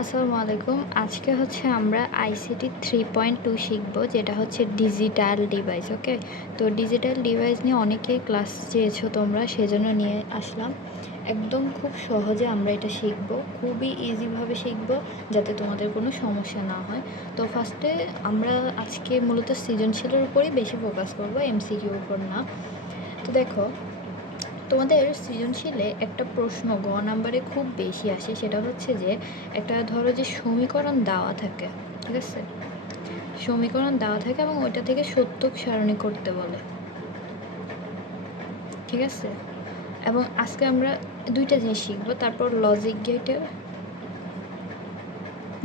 আসসালামু আলাইকুম। আজকে হচ্ছে আমরা আইসিটি 3.2 শিখব, যেটা হচ্ছে ডিজিটাল ডিভাইস। ওকে, তো ডিজিটাল ডিভাইস নিয়ে অনেকেই ক্লাস চেয়েছো তোমরা, সেজন্য নিয়ে আসলাম। একদম খুব সহজে আমরা এটা শিখব, খুবই ইজিভাবে শিখব, যাতে তোমাদের কোনো সমস্যা না হয়। তো ফার্স্টে আমরা আজকে মূলত সৃজনশীলের উপরই বেশি ফোকাস করব, এমসিকিউর উপর না। তো দেখো, তোমাদের সৃজনশীলে একটা প্রশ্ন গ নাম্বারে খুব বেশি আসে, সেটা হচ্ছে যে একটা ধরো যে সমীকরণ দেওয়া থাকে, ঠিক আছে, সমীকরণ দেওয়া থাকে এবং ওইটা থেকে সত্যক সারণী করতে বলে, ঠিক আছে। এবং আজকে আমরা দুইটা জিনিস শিখবো, তারপর লজিক গেটের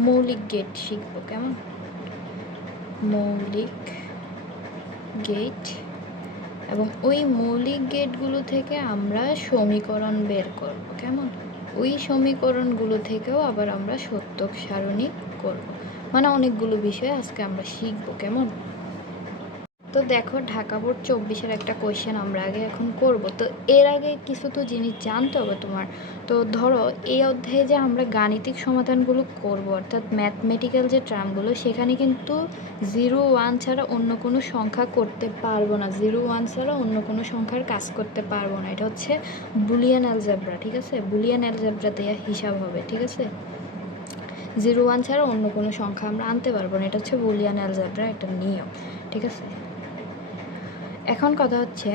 মৌলিক গেট শিখবো। কেমন? মৌলিক গেট, এবং ওই মৌলিক গেটগুলো থেকে আমরা সমীকরণ বের করব। কেমন? ওই সমীকরণগুলো থেকেও আবার আমরা সত্যক সারণী করব। মানে অনেকগুলো বিষয় আজকে আমরা শিখব। কেমন? তো দেখো, ঢাকা বোর্ড 24-এর একটা কোয়েশ্চেন আমরা এখন করব। তো এর আগে কিছু তো জিনিস জানতে হবে তোমার। তো ধরো, এই অধ্যায়ে যে আমরা গাণিতিক সমাধানগুলো করব, অর্থাৎ ম্যাথমেটিক্যাল যে টার্মগুলো, সেখানে কিন্তু 0, 1 ছাড়া অন্য কোনো সংখ্যা করতে পারবো না। 0, 1 ছাড়া অন্য কোনো সংখ্যার কাজ করতে পারবো না। এটা হচ্ছে বুলিয়ান অ্যালজেব্রা, ঠিক আছে। বুলিয়ান অ্যালজেব্রাতে হিসাব হবে, ঠিক আছে। 0, 1 ছাড়া অন্য কোনো সংখ্যা আমরা আনতে পারবো না। এটা হচ্ছে বুলিয়ান অ্যালজেব্রা একটা নিয়ম, ঠিক আছে। এখন কথা হচ্ছে,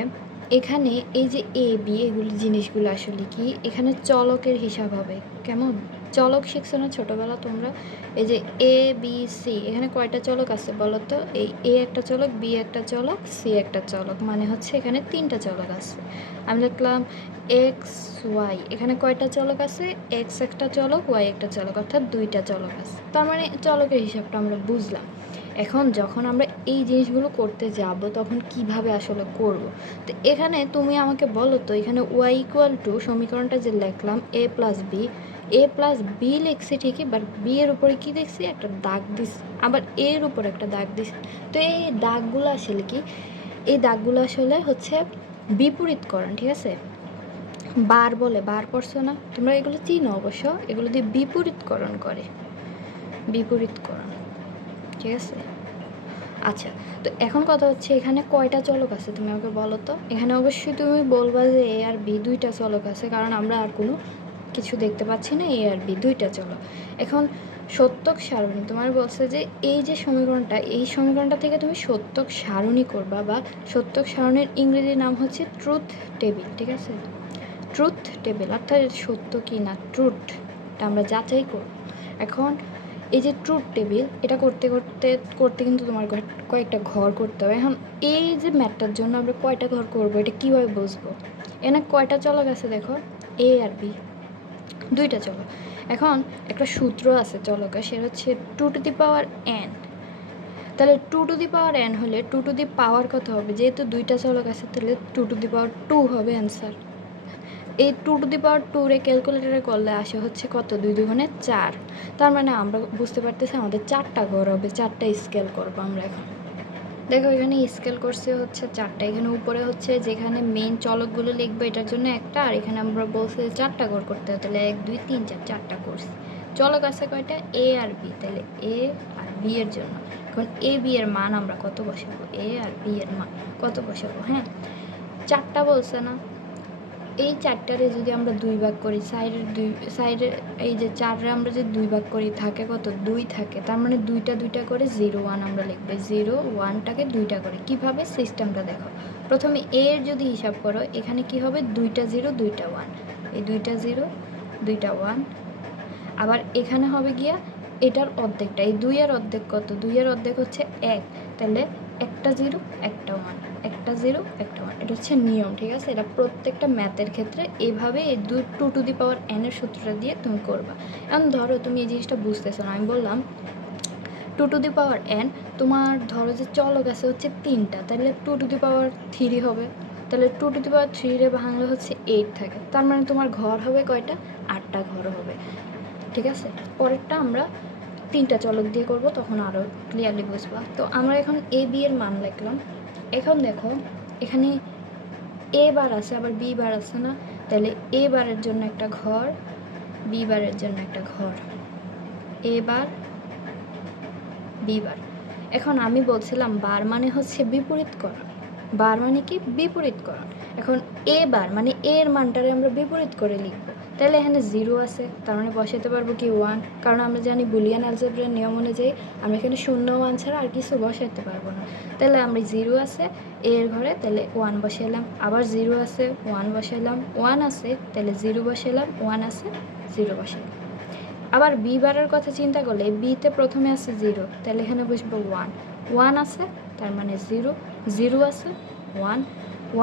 এখানে এই যে এ বি এগুলো জিনিসগুলো আসলে কি, এখানে চলকের হিসাব হবে। কেমন? চলক শিখছো না ছোটোবেলা তোমরা? এই যে এ বি সি, এখানে কয়টা চলক আছে বলো তো? এই এ একটা চলক, বি একটা চলক, সি একটা চলক, মানে হচ্ছে এখানে 3টা চলক আছে। আমি লিখলাম এক্স ওয়াই, এখানে কয়টা চলক আছে? এক্স একটা চলক, ওয়াই একটা চলক, অর্থাৎ 2টা চলক আছে। তার মানে চলকের হিসাবটা আমরা বুঝলাম। এখন যখন আমরা এই জিনিসগুলো করতে যাব, তখন কিভাবে আসলে করব। তো এখানে তুমি আমাকে বলো তো, এখানে ওয়াই ইকুয়াল টু সমীকরণটা যে লিখলাম এ প্লাস বি লিখছি ঠিকই, বাট বি এর উপরে কী দেখছি? একটা দাগ দিস, আবার এর উপর একটা দাগ দিস। তো এই দাগগুলো আসলে কি? এই দাগগুলো আসলে হচ্ছে বিপরীতকরণ, ঠিক আছে। বার বলে, বার পড়ছো না তোমরা? এগুলো চিনো অবশ্য, এগুলো দিয়ে বিপরীতকরণ করে, বিপরীতকরণ, ঠিক আছে। আচ্ছা, তো এখন কথা হচ্ছে, এখানে কয়টা চলক আছে তুমি আমাকে বলো তো। এখানে অবশ্যই তুমি বলবা যে এ আর বি 2টা চলক আছে, কারণ আমরা আর কোনো কিছু দেখতে পাচ্ছি না। এ আর বি 2টা চলক। এখন সত্যক সারণী তোমার বলছে যে এই যে সমীকরণটা, এই সমীকরণটা থেকে তুমি সত্যক সারণী করবা, বা সত্যক সারণীর ইংরেজি নাম হচ্ছে ট্রুথ টেবিল, ঠিক আছে। ট্রুথ টেবিল অর্থাৎ সত্য কি না, ট্রুথটা আমরা যাচাই করব। এখন এই যে ট্রুথ টেবিল, এটা করতে কিন্তু তোমার কয়েকটা ঘর করতে হবে। এখন এই যে ম্যাথটার জন্য আমরা কয়টা ঘর করব, এটা কীভাবে বুঝবো? এখানে কয়টা চলক আছে দেখো, এ আর বি, 2টা চলক। এখন একটা সূত্র আছে চলকের, সেটা হচ্ছে 2 টু দি পাওয়ার n। তাহলে 2 টু দি পাওয়ার n হলে 2 টু দি পাওয়ার কত হবে? যেহেতু 2টা চলক আছে, তাহলে 2 টু দি পাওয়ার 2 হবে অ্যান্সার। এই 2 টু দি পাওয়ার 2 রে ক্যালকুলেটারে করলে আসে হচ্ছে কত? 2 দুগুণে 4। তার মানে আমরা বুঝতে পারতেছি আমাদের 4টা ঘর হবে, 4টা স্কেল করবো আমরা এখন। দেখো, এখানে স্কেল করছে হচ্ছে 4টা। এখানে উপরে হচ্ছে যেখানে মেইন চলকগুলো লিখবো, এটার জন্য একটা, আর এখানে আমরা বলছি 4টা ঘর করতে হবে, তাহলে 1 2 3 4, 4টা করছি। চলক আছে কয়টা? এ আর বি, তাহলে এ আর বি এর জন্য এখন এ বি এর মান আমরা কত বসাবো? এ আর বি এর মান কত বসাবো? হ্যাঁ, 4টা বলছে না? এই 4টারে যদি আমরা 2 ভাগ করি, সাইডের এই যে 4রে আমরা যদি 2 ভাগ করি, থাকে কত? 2 থাকে। তার মানে 2টা করে 0 1 আমরা লিখবো। 0 1টাকে 2টা করে। কিভাবে? সিস্টেমটা দেখো। প্রথমে এর যদি হিসাব করো, এখানে কি হবে? 2টা 0 2টা 1, এই 2টা 0 2টা 1। আবার এখানে হবে গিয়া এটার অর্ধেকটা, এই 2 এর অর্ধেক কত? 2 এর অর্ধেক হচ্ছে 1, তাহলে একটা 0 একটা 1, একটা 0 একটা 1। এটা হচ্ছে নিয়ম, ঠিক আছে। এটা প্রত্যেকটা ম্যাথের ক্ষেত্রে এইভাবে এই 2 টু দি পাওয়ার n এর সূত্রটা দিয়ে তুমি করবা। এখন ধরো তুমি এই জিনিসটা বুঝতেছো না, আমি বললাম 2 টু দি পাওয়ার n, তোমার ধরো যে চলক আছে হচ্ছে 3টা, তাহলে 2 টু দি পাওয়ার 3 হবে। তাহলে 2 টু দি পাওয়ার 3 রে ভাঙলে হচ্ছে 8 থাকে। তার মানে তোমার ঘর হবে কয়টা? 8টা ঘর হবে, ঠিক আছে। পরেরটা আমরা 3টা চলক দিয়ে করব, তখন আরও ক্লিয়ারলি বুঝবা। তো আমরা এখন এ বি এর মান লিখলাম। এখন দেখো, এখানে এ বার আছে, আবার বি বার আছে না? তাহলে এ বারের জন্য একটা ঘর, বি বারের জন্য একটা ঘর, এ বার বি বার। এখন আমি বলছিলাম বার মানে হচ্ছে বিপরীতকরণ, বার মানে কি বিপরীতকরণ। এখন এ বার মানে এর মানটারে আমরা বিপরীত করে লিখব, তাহলে এখানে 0 আছে, তার মানে বসাতে পারবো কি 1, কারণ আমরা জানি বুলিয়ান অ্যালজেব্রার নিয়ম অনুযায়ী আমরা এখানে 0 1 ছাড়া আর কিছু বসাতে পারবো না। তাহলে আমরা 0 আছে এর ঘরে, তাহলে 1 বসাইলাম, আবার 0 আছে 1 বসাইলাম, 1 আছে তাহলে 0 বসাইলাম, 1 আছে 0 বসাইলাম। আবার বি বারের কথা চিন্তা করলে বিতে প্রথমে আছে 0, তাহলে এখানে বসবো 1, 1 আছে তার মানে 0, 0 আছে 1,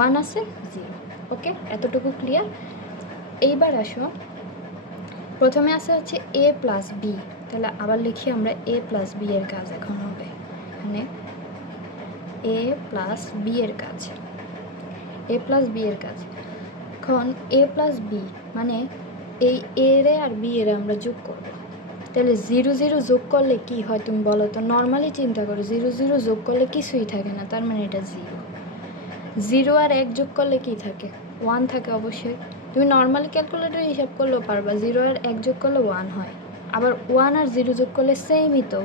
1 আছে 0। ওকে, এতটুকু ক্লিয়ার। এইবার আসো, প্রথমে আছে হচ্ছে এ প্লাস বি, তাহলে আবার লিখি আমরা এ প্লাস বি এর কাজ এখন হবে এখানে এ প্লাস বি এর কাজ, এ প্লাস বি এর কাজ। এখন এ প্লাস বি মানে এই এ রে আর বি এর আমরা যোগ করব, তাহলে 0 0 যোগ করলে কি হয় তুমি বলো তো? নর্মালি চিন্তা করো, 0 0 যোগ করলে কিছুই থাকে না, তার মানে এটা 0। 0 আর 1 যোগ করলে কি থাকে? 1 থাকে অবশ্যই। তুমি নর্মালি ক্যালকুলেটর হিসাব করলেও পারবা, 0 আর 1 যোগ করলে 1 হয়। আবার 1 আর 0 যোগ করলে সেমই তো,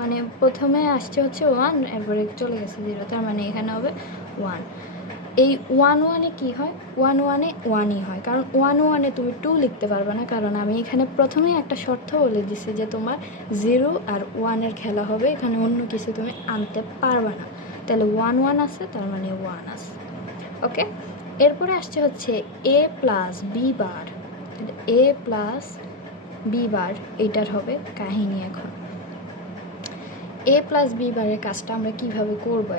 মানে প্রথমে আসছে হচ্ছে 1, এরপরে চলে গেছে 0, তার মানে এখানে হবে 1। এই 1 1-এ কী হয়? 1 1-এ 1ই হয়, কারণ 1 1-এ তুমি 2 লিখতে পারবে না, কারণ আমি এখানে প্রথমেই একটা শর্ত বলে দিছি যে তোমার 0 আর 1-এর খেলা হবে, এখানে অন্য কিছু তুমি আনতে পারবে না। তাহলে 1 1 আছে, তার মানে 1 আছে। ওকে, এরপরে আসছে হচ্ছে এ প্লাস বি বার, এ প্লাস বি বার এটার হবে কাহিনী। এখন এ প্লাস বি বারের কাজটা আমরা কিভাবে করব?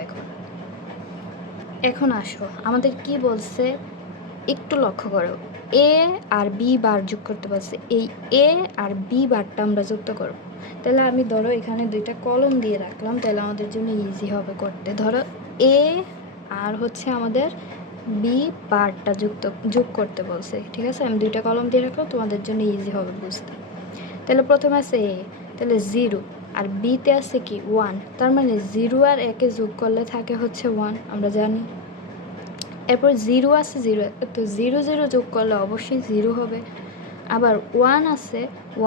এখন আসো, আমাদের কি বলছে একটু লক্ষ্য করো, এ আর বি বার যোগ করতে বলছে, এই এ আর বি বারটা আমরা যুক্ত করব। তাহলে আমি ধরো এখানে 2টা কলম দিয়ে রাখলাম, তাহলে আমাদের জন্য ইজি হবে করতে। ধরো এ আর হচ্ছে আমাদের বি বারটা যোগ করতে বলছে, ঠিক আছে? আমি 2টা কলম দিয়ে রাখলাম, তোমাদের জন্য ইজি হবে বুঝতে। তাহলে প্রথমে আছে এ, তাহলে 0, আর বিতে আছে কি 1, তার মানে 0 আর 1-এ যোগ করলে থাকে হচ্ছে 1, আমরা জানি। এরপর 0 আছে 0, তো 0 0 যোগ করলে অবশ্যই 0 হবে। আবার 1 আছে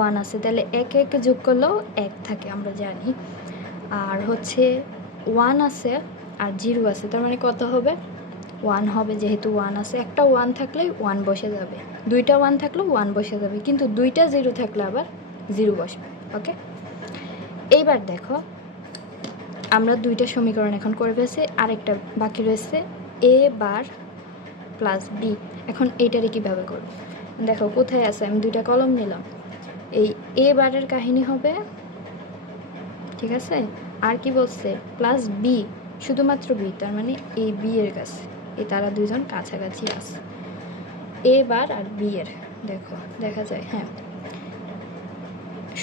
1 আছে, তাহলে 1 1 যোগ করলেও 1 থাকে, আমরা জানি। আর হচ্ছে 1 আছে আর 0 আছে, তার মানে কত হবে? 1 হবে, যেহেতু 1 আছে। একটা 1 থাকলে 1 বসে যাবে, 2টা 1 থাকলেও 1 বসে যাবে, কিন্তু 2টা 0 থাকলে আবার 0 বসবে। ওকে, এইবার দেখো আমরা 2টা সমীকরণ এখন করে ফেলছি, আরেকটা বাকি রয়েছে এ বার প্লাস বি। এখন এইটারে কীভাবে করব? দেখো কোথায় আছে, আমি 2টা কলম নিলাম। এই এ বারের কাহিনী হবে, ঠিক আছে? আর কি বলছে? প্লাস বি, শুধুমাত্র বি, তার মানে এই বি এর কাছে, এই তারা দুজন কাছাকাছি আছে, এ বার আর বি এর। দেখো দেখা যায়, হ্যাঁ,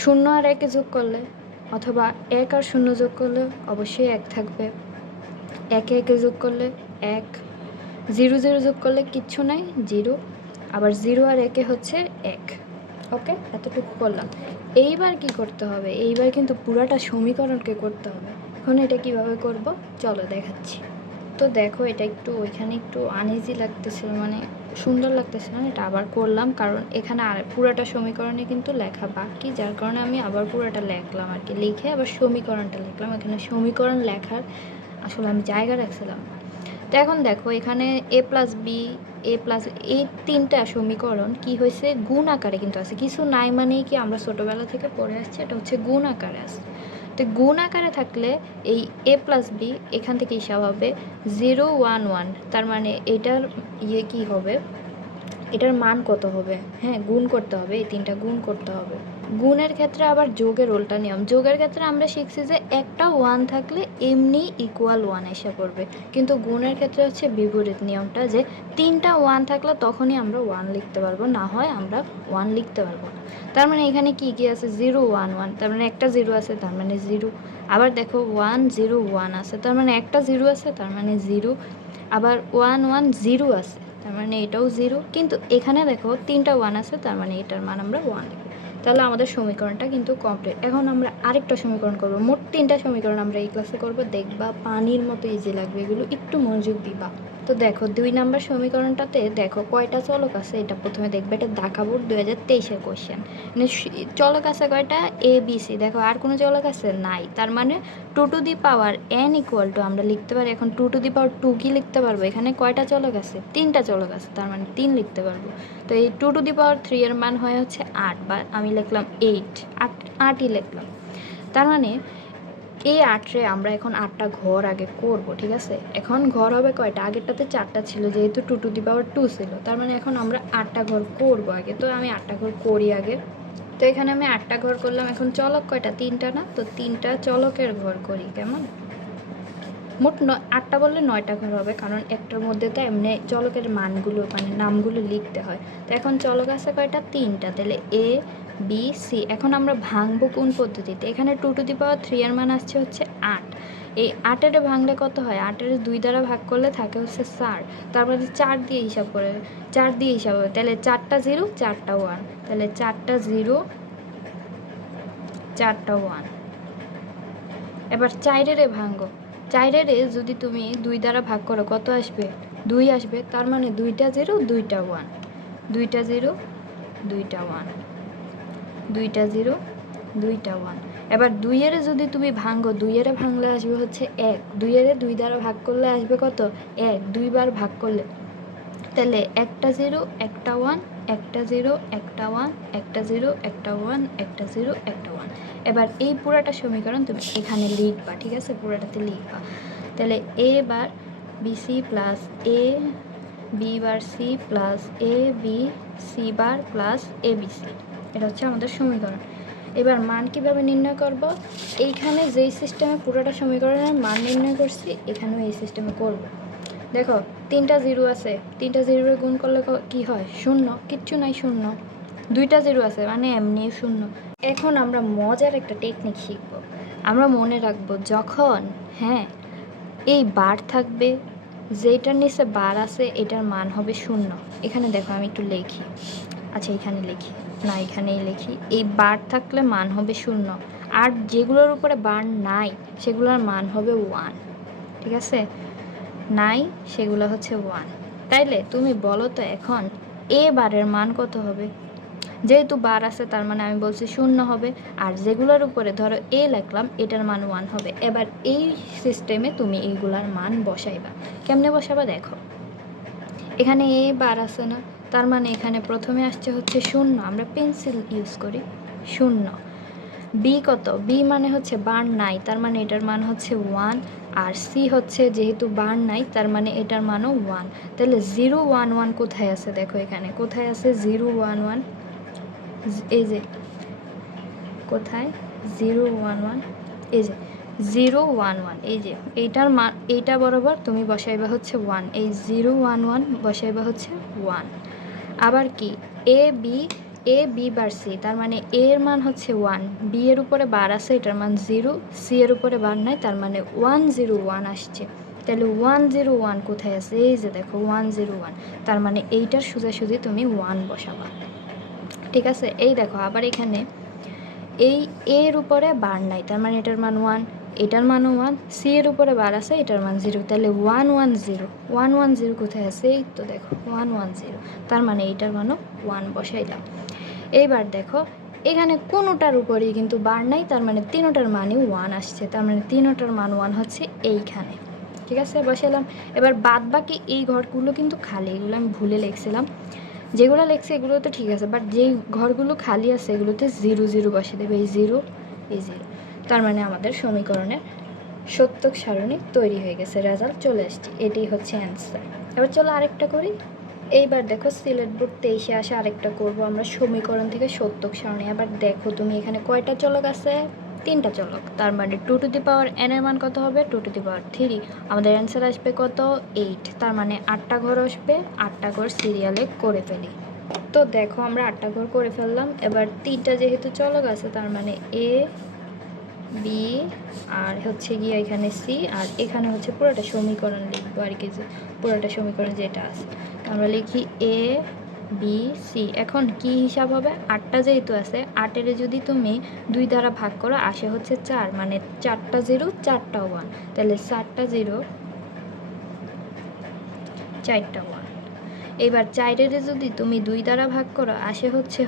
0 আর 1-এ যোগ করলে অথবা 1 আর 0 যোগ করলে অবশ্যই 1 থাকবে, 1 1-এ যোগ করলে 1, 0 0 যোগ করলে কিচ্ছু নাই, 0, আবার 0 আর 1-এ হচ্ছে 1। ওকে, এতটুকু করলাম। এইবার কি করতে হবে? এইবার কিন্তু পুরাটা সমীকরণকে করতে হবে। এখন এটা কিভাবে করব চলো দেখাচ্ছি। তো দেখো, এটা একটু ওইখানে একটু আনইজি লাগতেছিল, মানে সুন্দর লাগতেছিল না, এটা আবার করলাম, কারণ এখানে আর পুরাটা সমীকরণে কিন্তু লেখা বাকি, যার কারণে আমি আবার পুরাটা লিখলাম আর কি, লিখে আবার সমীকরণটা লিখলাম। এখানে সমীকরণ লেখার আসলে আমি জায়গা রাখছিলাম। তো এখন দেখো এখানে এ প্লাস বি, এ প্লাস, এই 3টা সমীকরণ কি হয়েছে? গুণ আকারে কিন্তু আছে, কিছু নাই মানেই কি আমরা ছোটোবেলা থেকে পড়ে আসছি, এটা হচ্ছে গুণ আকারে আছে। তো গুণ আকারে থাকলে এই এ প্লাস বি এখান থেকে হিসাব হবে 0 1 1, তার মানে এটার কি হবে, এটার মান কত হবে? হ্যাঁ, গুণ করতে হবে, এই 3টা গুণ করতে হবে। গুণের ক্ষেত্রে আবার যোগের উল্টা নিয়ম। যোগের ক্ষেত্রে আমরা শিখছি যে একটা 1 থাকলে এমনি ইকুয়াল 1 এসে পড়বে, কিন্তু গুণের ক্ষেত্রে হচ্ছে বিপরীত নিয়মটা, যে 3টা 1 থাকলে তখনই আমরা 1 লিখতে পারবো, না হয় আমরা 1 লিখতে পারবো না। তার মানে এখানে কি কি আছে? 0 1 1, তার মানে একটা 0 আছে, তার মানে 0। আবার দেখো 1 0 1 আছে, তার মানে একটা 0 আছে, তার মানে 0। আবার 1 1 0 আছে, তার মানে এটাও 0, কিন্তু এখানে দেখো 3টা 1 আছে, তার মানে এটার মান আমরা 1 লিখব। তাহলে আমাদের সমীকরণটা কিন্তু কমপ্লিট। এখন আমরা আরেকটা সমীকরণ করব, মোট 3টা সমীকরণ আমরা এই ক্লাসে করব, দেখবা পানির মতো ইজি লাগবে, এগুলো একটু মনোযোগ দিবা। তো দেখো 2 নাম্বার সমীকরণটাতে দেখো কয়টা চলক আছে, এটা প্রথমে দেখবে। এটা ঢাকা বোর্ড 2023-এর কোশ্চেন। মানে চলক আছে কয়টা, এ বি সি। দেখো আর কোনো চলক আছে নাই, তার মানে 2 to the power n equal to আমরা লিখতে পারি এখন 2 টু দি পাওয়ার 2 কি লিখতে পারবো, এখানে কয়টা চলক আছে, 3টা চলক আছে, তার মানে 3 লিখতে পারবো। তো এই 2 টু দি পাওয়ার 3 এর মান হয় হচ্ছে 8, বা আমি লিখলাম 8ই লিখলাম। তার মানে এই 8-রে আমরা এখন 8টা ঘর আগে করব, ঠিক আছে। এখন ঘর হবে কয়টা, আগেরটাতে 4টা ছিল যেহেতু 2 টু দি পাওয়ার 2 ছিল, তার মানে এখন আমরা 8টা ঘর করব আগে। তো আমি 8টা ঘর করি আগে। তো এখানে আমি 8টা ঘর করলাম। এখন চলক কয়টা, 3টা না, তো 3টা চলকের ঘর করি। কেমন, মোট 8টা বললে 9টা ঘর হবে, কারণ একটার মধ্যে তো এমনি চলকের মানগুলো মানে নামগুলো লিখতে হয়। তো এখন চলক আছে কয়টা, 3টা। তাহলে এ বি সি। এখন আমরা ভাঙবো কোন পদ্ধতিতে, এখানে 2 টু দি পাওয়ার 3 এর মান আসছে হচ্ছে 8। এই 8-এর ভাঙলে কত হয়, 8-এর 2 দ্বারা ভাগ করলে থাকে হচ্ছে 4। তারপরে 4 দিয়ে হিসাব করে, 4 দিয়ে হিসাব হবে, তাহলে 4টা 0 4টা 1, তাহলে 4টা 0 4টা 1। এবার 4-এর ভাঙো, 4-এর যদি তুমি 2 দ্বারা ভাগ করো কত আসবে, 2 আসবে। তার মানে 2টা 0 2টা 1, 2টা 0 2টা 1, 2টা 0 2টা 1। এবার 2-এর যদি তুমি ভাঙো, 2-এর ভাঙলে আসবে হচ্ছে 1, 2-এর 2 দ্বারা ভাগ করলে আসবে কত, 1, 2 বার ভাগ করলে। তাহলে একটা 0 একটা 1, একটা 0 একটা 1, একটা 0 একটা 1, একটা 0 একটা 1। এবার এই পুরাটা সমীকরণ তুমি এখানে লিখবা, ঠিক আছে, পুরাটাতে লিখবা। তাহলে এ bar B C plus A B bar C plus A B C bar plus A B C, এটা হচ্ছে আমাদের সমীকরণ। এবার মান কিভাবে নির্ণয় করব, এইখানে যেই সিস্টেমে পুরোটা সমীকরণের মান নির্ণয় করছি এখানেও এই সিস্টেমে করব। দেখো 3টা 0 আছে, 3টা 0-এর গুণ করলে কি হয়, 0, কিচ্ছু নাই 0। 2টা 0 আছে মানে এমনি 0। এখন আমরা মজার একটা টেকনিক শিখব। আমরা মনে রাখবো যখন, হ্যাঁ, এই বার থাকবে, যেটার নিচে বার আছে এটার মান হবে 0। এখানে দেখো আমি একটু লিখি, আচ্ছা এখানে লিখি না, এখানেই লিখি। এই বার থাকলে মান হবে 0, আর যেগুলোর উপরে বার নাই সেগুলোর মান হবে 1, ঠিক আছে, নাই সেগুলো হচ্ছে 1। তাইলে তুমি বলো তো এখন এ বারের মান কত হবে, যেহেতু বার আছে তার মানে আমি বলছি 0 হবে, আর যেগুলোর উপরে ধরো এ লিখলাম এটার মান 1 হবে। এবার এই সিস্টেমে তুমি এইগুলার মান বসাইবা। কেমনে বসাবা দেখো, এখানে এ বার আছে না, তার মানে এখানে প্রথমে আসছে হচ্ছে 0, আমরা পেন্সিল ইউজ করি 0। বি কত, বি মানে হচ্ছে বার নাই, তার মানে এটার মান হচ্ছে 1। আর সি হচ্ছে যেহেতু বার নাই তার মানে এটার মানও 1। তাহলে 0 1 1 কোথায় আছে, দেখো এখানে কোথায় আছে 0 1 1, এই যে কোথায় 0 1 1, এই যে 0 1 1, এই যে এইটার মান, এইটা বরাবর তুমি বসাইবা হচ্ছে 1, এই 0 1 1 বসাইবা হচ্ছে 1। আবার কি এ বি বার সি, তার মানে এ এর মান হচ্ছে 1, বি এর উপরে বার আছে এটার মান 0, সি এর উপরে বার নাই তার মানে 1 0 1 আসছে। তাহলে 1 0 1 কোথায় আছে, এই যে দেখো 1 0 1, তার মানে এইটার সোজাসুজি তুমি 1 বসাবা, ঠিক আছে। এই দেখো আবার এখানে এই এর উপরে বার নাই তার মানে এটার মান 1, এটার মানও 1, সি এর উপরে বার আছে এটার মান 0, তাহলে 1 1 0 1 1 0 কোথায় আছে, এই তো দেখো 1 1 0, তার মানে এইটার মানও 1 বসাইলাম। এইবার দেখো এখানে কোনোটার উপরেই কিন্তু বার নাই, তার মানে তিনোটার মানই 1 আসছে, তার মানে তিনোটার মান 1 হচ্ছে এইখানে, ঠিক আছে, বসাইলাম। এবার বাদ বাকি এই ঘরগুলো কিন্তু খালি, এগুলো আমি ভুলে লিখছিলাম, যেগুলো লিখছে এগুলো তো ঠিক আছে, বাট যেই ঘরগুলো খালি আছে এগুলোতে 0 0 বসে দেবে, এই 0 এই 0। তার মানে আমাদের সমীকরণের সত্যক সারণী তৈরি হয়ে গেছে, রেজাল্ট চলে আসছে, এটাই হচ্ছে অ্যান্সার। এবার চলো আরেকটা করি। এইবার দেখো সিলেট বোর্ড 23-এ আসে আরেকটা করব আমরা সমীকরণ থেকে সত্যক সারণী। আবার দেখো তুমি এখানে কয়টা চলক আছে, 3টা চলক, তার মানে 2 টু দি পাওয়ার n এর মান কত হবে, 2 টু দি পাওয়ার 3। আমাদের অ্যান্সার আসবে কত, 8, তার মানে 8টা ঘর আসবে, 8টা ঘর সিরিয়ালে করে ফেলি। তো দেখো আমরা 8টা ঘর করে ফেললাম। এবার 3টা যেহেতু চলক আছে তার মানে এ বি আর হচ্ছে গিয়ে এখানে সি, আর এখানে হচ্ছে পুরোটা সমীকরণ লিখবো আর কি, যে পুরোটা সমীকরণ যেটা আছে আমরা লিখি এ বি সি। এখন কি হিসাব হবে, 8টা যেহেতু আছে 8-এর যদি তুমি 2 দ্বারা ভাগ করো আসে হচ্ছে 4, মানে 4টা 0 4টা 1, তাহলে 4টা 0 4টা 1। এবার 4-এর যদি তুমি 2 দ্বারা ভাগ করো আসে হচ্ছে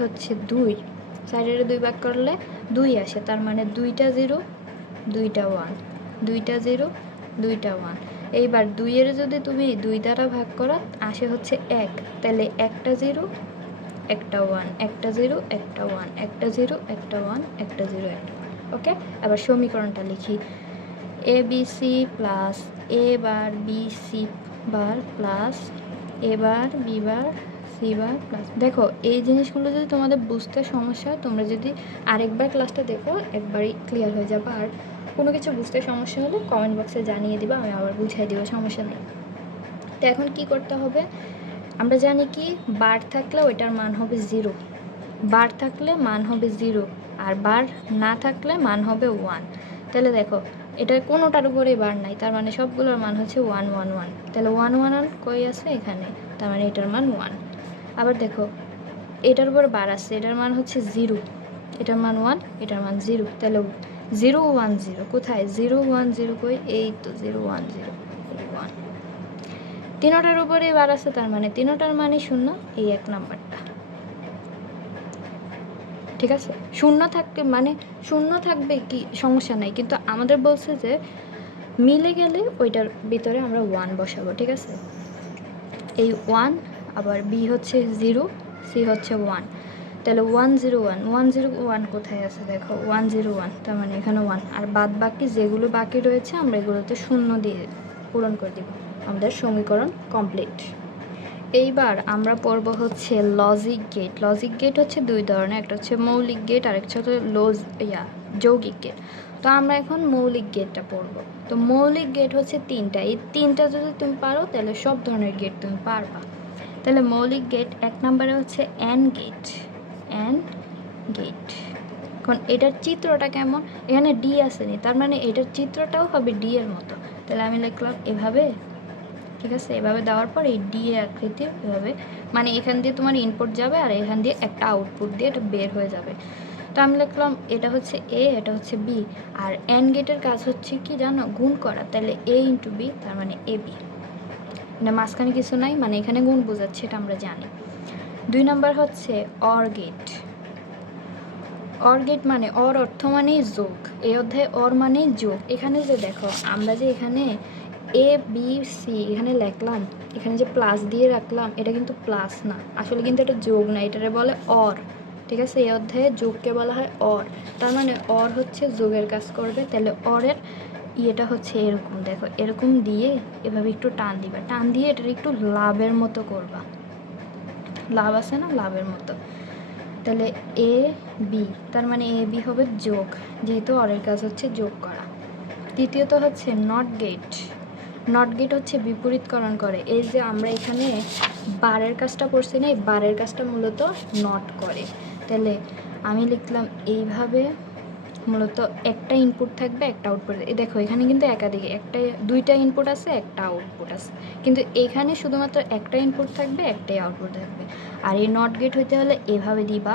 2। 4-এর 2 ভাগ করলে 2 আসে, তার মানে 2টা 0 2টা 1, 2টা 0 2টা 1। এইবার 2-এর যদি তুমি 2 দ্বারা ভাগ করো আসে হচ্ছে 1, তাহলে একটা 0 একটা 1, একটা 0 একটা 1, একটা 0 একটা 1, একটা 0 একটা 1। ওকে, আবার সমীকরণটা লিখি। A B C plus A bar B C bar plus A bar B bar C bar plus. দেখো এই জিনিসগুলো যদি তোমাদের বুঝতে সমস্যা হয়, তোমরা যদি আরেকবার ক্লাসটা দেখো একবারই ক্লিয়ার হয়ে যাবে। আর কোনো কিছু বুঝতে সমস্যা হলে কমেন্ট বক্সে জানিয়ে দিবা, আমি আবার বুঝিয়ে দিব, সমস্যা নেই। তো এখন কি করতে হবে, আমরা জানি কি বার থাকলে ওইটার মান হবে 0, বার থাকলে মান হবে 0, আর বার না থাকলে মান হবে 1। তাহলে দেখো এটা কোনোটার উপরে বার নাই, তার মানে সবগুলোর মান হচ্ছে 1 1 1। তাহলে 1 1 1 কই আছে এখানে, তার মানে এটার মান 1। আবার দেখো এটার উপর বার আছে, এটার মান হচ্ছে 0, এটার মান 1, এটার মান 0। তাহলে 0 1 0 কোথায়, 0 1 0 কই, এই তো 0 1 0 1। তিনোটার উপরে বার আছে, তার মানে তিনোটার মানে 0, এই 1 নাম্বারটা। ঠিক আছে, শূন্য থাকতে মানে শূন্য থাকবে কি সমস্যা নাই, কিন্তু আমাদের বলছে যে মিলে গেলে ওইটার ভিতরে আমরা 1 বসাবো। ঠিক আছে, এই 1, আবার বি হচ্ছে 0, সি হচ্ছে 1। তাহলে 1 0 1 1 0 1 কোথায় আছে, দেখো 1 0 1, তার মানে এখানে 1। আর বাদ বাকি যেগুলো বাকি রয়েছে আমরা এগুলোতে 0 দিয়ে পূরণ করে দিব। আমাদের সমীকরণ কমপ্লিট। এইবার আমরা পড়ব হচ্ছে লজিক গেট। লজিক গেট হচ্ছে 2 ধরনের, একটা হচ্ছে মৌলিক গেট আর একটা হচ্ছে যৌগিক গেট। তো আমরা এখন মৌলিক গেটটা পড়ব। তো মৌলিক গেট হচ্ছে 3টা, এই 3টা যদি তুমি পারো তাহলে সব ধরনের গেট তুমি পারবা। তাহলে মৌলিক গেট 1 নম্বরে হচ্ছে অ্যান্ড গেট, অ্যান্ড গেট। এখন এটার চিত্রটা কেমন, এখানে ডি আসেনি, তার মানে এটার চিত্রটাও হবে ডি এর মতো। তাহলে আমি লিখলাম এভাবে। ঠিক আছে, এভাবে দেওয়ার পর এই ডি এ আকৃতি এভাবে, মানে এখান দিয়ে তোমার ইনপুট যাবে আর এখান দিয়ে একটা আউটপুট দিয়ে এটা বের হয়ে যাবে। তো আমি লিখলাম এটা হচ্ছে এ, এটা হচ্ছে বি। আর অ্যান্ড গেটের কাজ হচ্ছে কি জানো, গুণ করা। তাহলে এ ইন্টু বি, তার মানে এ বি, মানে মাঝখানে কিছু নাই, মানে এখানে গুণ বোঝাচ্ছে, এটা আমরা জানি। 2 নম্বর হচ্ছে অর গেট। অর গেট মানে অর অর্থ মানেই যোগ, এই অধ্যায়ে অর মানেই যোগ। এখানে যে দেখো আমরা যে এখানে এ বি সি এখানে লিখলাম, এখানে যে প্লাস দিয়ে রাখলাম, এটা কিন্তু প্লাস না, আসলে কিন্তু এটা যোগ না, এটারে বলে অর। ঠিক আছে, এই অধ্যায়ে যোগকে বলা হয় অর, তার মানে অর হচ্ছে যোগের কাজ করবে। তাহলে অরের ইয়েটা হচ্ছে এরকম, দেখো এরকম দিয়ে এভাবে একটু টান দিবা, টান দিয়ে এটার একটু লাভের মতো করবা, লাভ আছে না, লাভের মতো। তাহলে এ বি, তার মানে এ বি হবে যোগ, যেহেতু অরের কাজ হচ্ছে যোগ করা। তৃতীয়ত হচ্ছে নট গেট। নট গেট হচ্ছে বিপরীতকরণ করে। এই যে আমরা এখানে বারের কাজটা করছি না, এই বারের কাজটা মূলত নট করে। তাহলে আমি লিখলাম এইভাবে, মূলত একটা ইনপুট থাকবে একটা আউটপুট। এই দেখো এখানে কিন্তু একাধিক, একটা 2টা ইনপুট আছে একটা আউটপুট আছে, কিন্তু এখানে শুধুমাত্র একটা ইনপুট থাকবে একটাই আউটপুট থাকবে। আর এই নট গেট হইতে হলে এভাবে দিবা,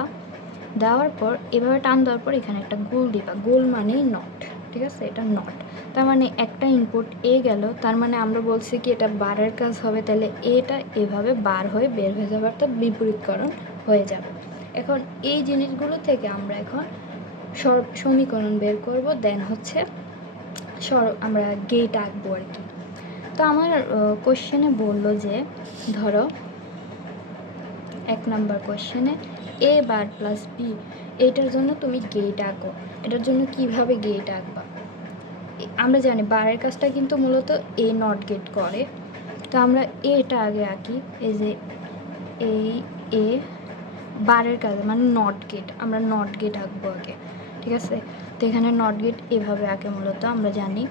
দেওয়ার পর এভাবে টান দেওয়ার পর এখানে একটা গোল দিবা, গোল মানেই নট। ঠিক আছে, এটা নট, তার মানে একটা ইনপুট এ গেল, তার মানে আমরা বলছি কি এটা বারের কাজ হবে। তাহলে এটা এভাবে বার হয়ে বের হয়ে যাবে, অর্থাৎ বিপরীতকরণ হয়ে যাবে। এখন এই জিনিসগুলো থেকে আমরা এখন সমীকরণ বের করব, দেন হচ্ছে আমরা গেট আঁকবো আর কি। তো আমার কোশ্চেনে বললো যে ধরো 1 নম্বর কোশ্চেনে এ বার প্লাস বি, এটার জন্য তুমি গেট আঁকো। এটার জন্য কিভাবে গেট আঁকবা, আমরা জানি বারের কাজটা কিন্তু মূলত এ নট গেট করে। তো আমরা এটা আগে আঁকি, এই যে এই এ বারের কাজ মানে নট গেট, আমরা নট গেট আঁকবো আগে। ঠিক আছে, তো এখানে নট গেট এভাবে আঁকে মূলত আমরা জানি।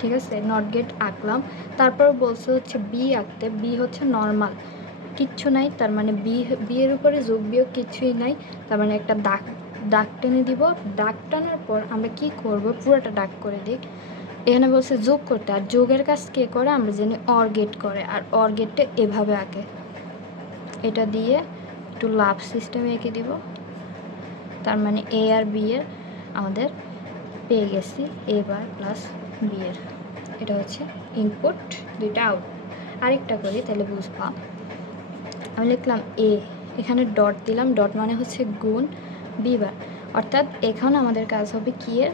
ঠিক আছে, নট গেট আঁকলাম, তারপর বলছে হচ্ছে বি আঁকতে। বি হচ্ছে নর্মাল, কিচ্ছু নাই, তার মানে বি এর উপরে যোগ বিয়োগ কিছুই নাই, তার মানে একটা দাগ টেনে দিব। দাগ টানার পর আমরা কি করব, পুরোটা দাগ করে দিই। এখানে বলছে যোগ করতে, আর যোগের কাজ কে করে আমরা জানি, অর গেট করে। আর অর গেটটা এভাবে আঁকে, এটা দিয়ে একটু লাভ সিস্টেমে এঁকে দিব, তার মানে এ আর বি এর আমাদের পেয়ে গেছি এ বার প্লাস বি এর। এটা হচ্ছে ইনপুট, 2টা আউটপুট। আরেকটা করি তাহলে বুঝবা। আমি লিখলাম এ, এখানে ডট দিলাম, ডট মানে হচ্ছে গুণ বি বার, অর্থাৎ এখন আমাদের কাজ হবে কি এর,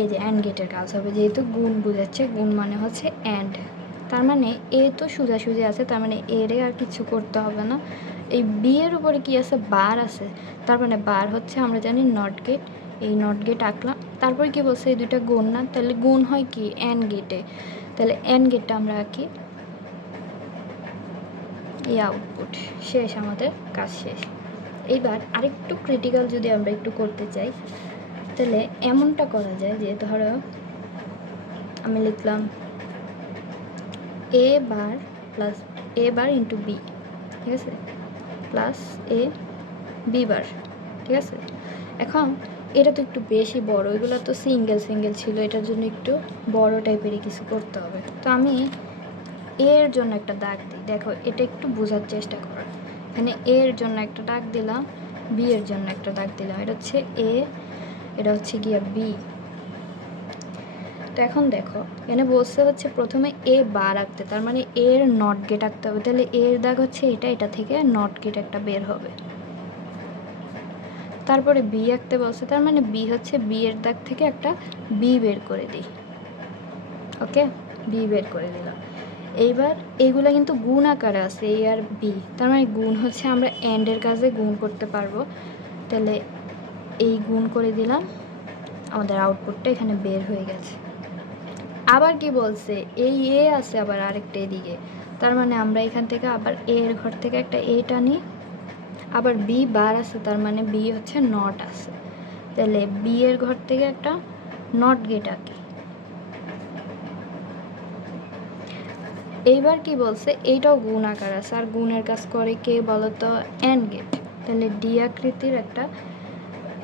এই যে অ্যান্ড গেটের কাজ হবে, যেহেতু গুণ বোঝাচ্ছে, গুণ মানে হচ্ছে অ্যান্ড, তার মানে এ তো সোজাসুজি আছে, তার মানে এরে আর কিছু করতে হবে না। এই বি এর উপরে কি আছে, বার আছে, তার মানে বার হচ্ছে আমরা জানি নট গেট, এই নট গেট আঁকলাম। তারপর কি বলছে, এই দুইটা গুণ না, তাহলে গুণ হয় কি অ্যান্ড গেটে, তাহলে অ্যান্ড গেটটা আমরা আঁকি, এই আউটপুট শেষ, আমাদের কাজ শেষ। এইবার আরেকটু ক্রিটিক্যাল যদি আমরা একটু করতে চাই, তাহলে এমনটা করা যায় যে ধরো আমি লিখলাম এ বার plus A bar into B, ঠিক আছে, প্লাস এ বি বার, ঠিক আছে। এখন এটা তো একটু বেশি বড়, এগুলো তো সিঙ্গেল সিঙ্গেল ছিল, এটার জন্য একটু বড় টাইপেরই কিছু করতে হবে। তো আমি এর জন্য একটা দাগ দিই, দেখো এটা একটু বোঝার চেষ্টা করো। এখানে এর জন্য একটা দাগ দিলাম, বি এর জন্য একটা দাগ দিলাম, এটা হচ্ছে এ, এটা হচ্ছে গিয়া বি। তো এখন দেখো এখানে বলছে হচ্ছে প্রথমে এ বার আঁকতে, তার মানে এর নট গেট আঁকতে হবে, তাহলে এর দাগ হচ্ছে এটা, এটা থেকে নট গেট একটা বের হবে। তারপরে বি আঁকতে বলছে, তার মানে বি হচ্ছে বি এর দাগ থেকে একটা বি বের করে দিই, ওকে, বি বের করে দিলাম। এইবার এইগুলা কিন্তু গুণ আকারে আছে, এ আর বি, তার মানে গুণ হচ্ছে আমরা এন্ডের কাজে গুণ করতে পারবো, তাহলে এই গুণ করে দিলাম, আমাদের আউটপুটটা এখানে বের হয়ে গেছে। আবার কি বলছে, এই এ আছে আবার আরেকটা এদিকে, তার মানে আমরা এখান থেকে আবার এ এর ঘর থেকে একটা এ টানি, আবার বি বার আছে, তার মানে বি হচ্ছে নট আছে, তাহলে বি এর ঘর থেকে একটা নট গেট আঁকি। এইবার কি বলছে, এইটাও গুণ আকার আছে, আর গুণের কাজ করে কে বলতো, অ্যান্ড গেট, তাহলে ডি আকৃতির একটা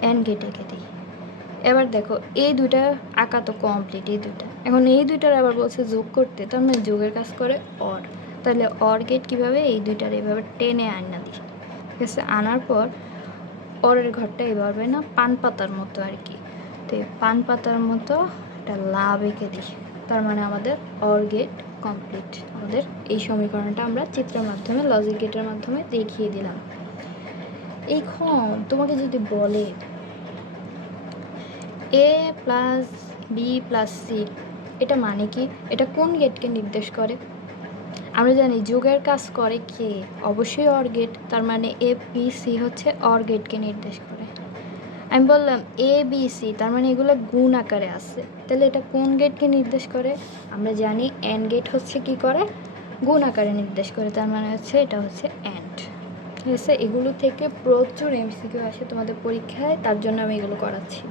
অ্যান্ড গেট এঁকে দিই। এবার দেখো এই দুইটা আঁকা তো কমপ্লিট, এই দুইটা, এখন এই দুইটার আবার বলছে যোগ করতে, তার মানে যোগের কাজ করে অর, তাহলে অর গেট কীভাবে, এই দুইটার এইভাবে টেনে আনা দিই, ঠিক আছে। আনার পর অরের ঘরটা এইভাবে না পান পাতার মতো আর কি, তো পান পাতার মতো একটা লাভ এঁকে দিই, তার মানে আমাদের অর গেট কমপ্লিট। আমাদের এই সমীকরণটা আমরা চিত্রের মাধ্যমে, লজিক গেটের মাধ্যমে দেখিয়ে দিলাম। এখন তোমাকে যদি বলে এ প্লাস বি প্লাস সি, এটা মানে কি, এটা কোন গেটকে নির্দেশ করে? আমরা জানি যোগের কাজ করে কে, অবশ্যই অর গেট, তার মানে এ বি সি হচ্ছে অর গেটকে নির্দেশ করে। আমি বললাম এ বি সি, তার মানে এগুলো গুণ আকারে আছে, তাহলে এটা কোন গেটকে নির্দেশ করে? আমরা জানি অ্যান্ড গেট হচ্ছে কি করে, গুণ আকারে নির্দেশ করে, তার মানে হচ্ছে এটা হচ্ছে অ্যান্ড, ঠিক আছে। এগুলো থেকে প্রচুর এমসিকিউ আসে তোমাদের পরীক্ষায়, তার জন্য আমি এগুলো করাচ্ছি।